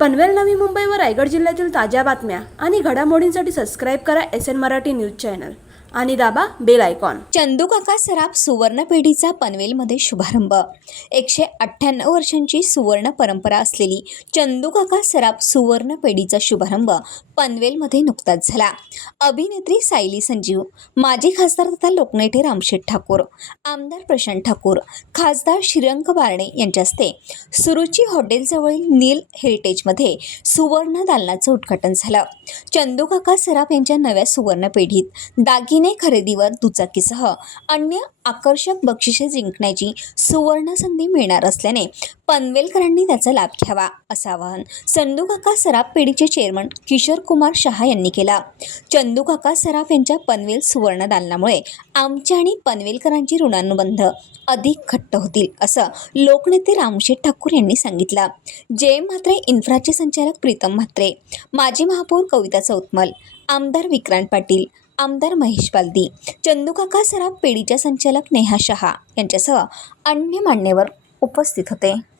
पनवेल नवी मुंबई व रायगड जिल्ह्यातील ताज्या बातम्या आणि घडामोडींसाठी सबस्क्राईब करा S N Marathi news channel आणि दाबा बेल आयकॉन. चंदू काका सराफ सुवर्ण पेढीचा पनवेलमध्ये शुभारंभ. एकशे अठ्ठ्याण्णव वर्षांची सुवर्ण परंपरा असलेली चंदू काका सराफ सुवर्ण पेढीचा शुभारंभ पनवेलमध्ये नुकताच झाला. अभिनेत्री सायली संजीव माजी खासदार तथा लोकनेते रामशेठ ठाकूर आमदार प्रशांत ठाकूर खासदार श्रीरंग बारणे यांच्या हस्ते सुरुची हॉटेलजवळील नील हेरिटेजमध्ये सुवर्ण दालनाचं उद्घाटन झालं. चंदू काका सराफ यांच्या नव्या सुवर्ण पेढीत दागिने खरेदीवर दुचाकीसह अन्य आकर्षक बक्षिसे जिंकण्याची सुवर्ण संधी मिळणार असल्याने पनवेलकरांनी त्याचा लाभ घ्यावा असं आवाहन चंदूकाका सराफ पेढीचे चेअरमन किशोर कुमार शहा यांनी केला. चंदूकाका सराफ यांच्या पनवेल सुवर्ण दालनामुळे आमच्या आणि पनवेलकरांची ऋणानुबंध अधिक घट्ट होतील असं लोकनेते रामशेठ ठाकूर यांनी सांगितलं. जे म्हात्रे इन्फ्राचे संचालक प्रीतम म्हात्रे माजी महापौर कविता चौतमल आमदार विक्रांत पाटील आमदार महेश बालदी चंदूकाका सराफ पेढीच्या संचालक नेहा शहा यांच्यासह अन्य मान्यवर उपस्थित होते.